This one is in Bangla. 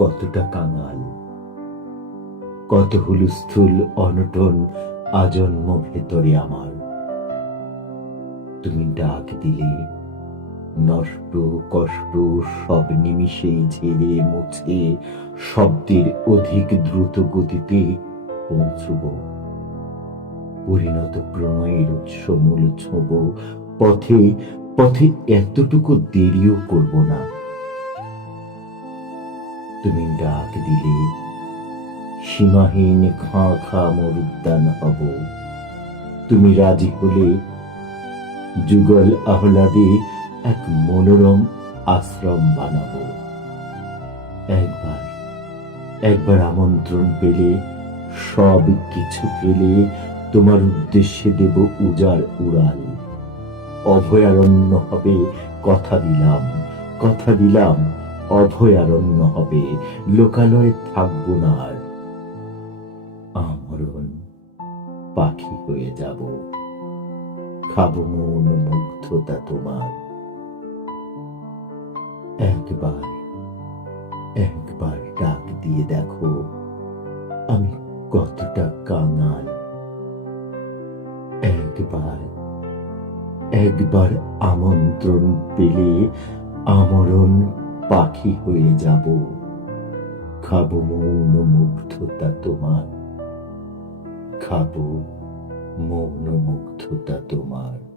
কতটা কাঙাল, কত হুলস্থুল অনটন আজন্ম ভেতরে আমার। তুমি ডাক দিলে নষ্ট কষ্ট সব নিমিষেই ঝেড়ে মুছে শব্দের অধিক দ্রুত গতিতে পৌঁছব। পরিণত প্রণয়ের উৎস মূল ছোঁব, পথে পথে এতটুকু দেরিও করব না। তুমি ডাক দিলে সীমাহীন খাঁ খাঁ মোর উদ্যান হব। তুমি রাজি হলে যুগল আহ্লাদে এক মনোরম আশ্রম বানাবো। একবার একবার আমন্ত্রণ পেলে সব কিছু ফেলে তোমার উদ্দেশ্যে দেব উজাড় উড়াল। অভয়ারণ্য হবে, কথা দিলাম, কথা দিলাম, অভয়ারণ্য হবে, লোকালয়ে থাকবো না আর। আমরণ পাখি হয়ে যাব, খাবো মন মুগ্ধতা তোমার। একবার একবার ডাক দিয়ে দেখো আমি কতটা কাঙাল। একবার একবার আমন্ত্রণ পেলে আমরণ পাখি হয়ে যাব, খাবো মৌন মুগ্ধতা তোমার, খাবো মৌন মুগ্ধতা তোমার।